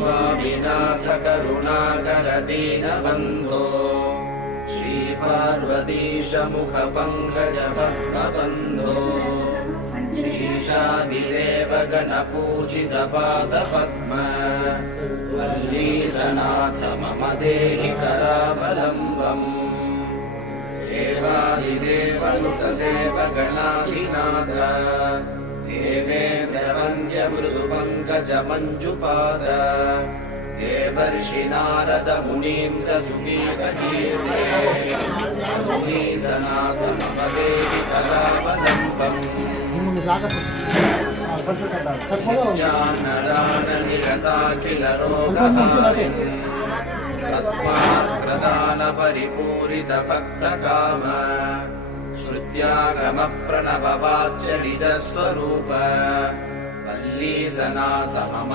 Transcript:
स्वामिनाथ करुणाकर दीनबन्धो श्रीपार्वतीश मुखपङ्कज पद्मबन्धो श्रीशादिदेव गणपूजित पादपद्म वल्लीसनाथ मम देहि करावलम्बम् देवादिदेवनुतदेव गणाधिनाथ देवेन्द्र वन्द्य मृदुपङ्कज मञ्जुपाद देवर्षि नारद मुनीन्द्र सुगीतकीर्ते मुनीसनाथ मम देहि करावलम्बम् ज्ञानदाननिरता किल रोगहारिन् तस्मात् प्रदान परिपूरित भक्तकाम श्रुत्यागम प्रणव वाच्य निज स्वरूप वल्लीसनाथ मम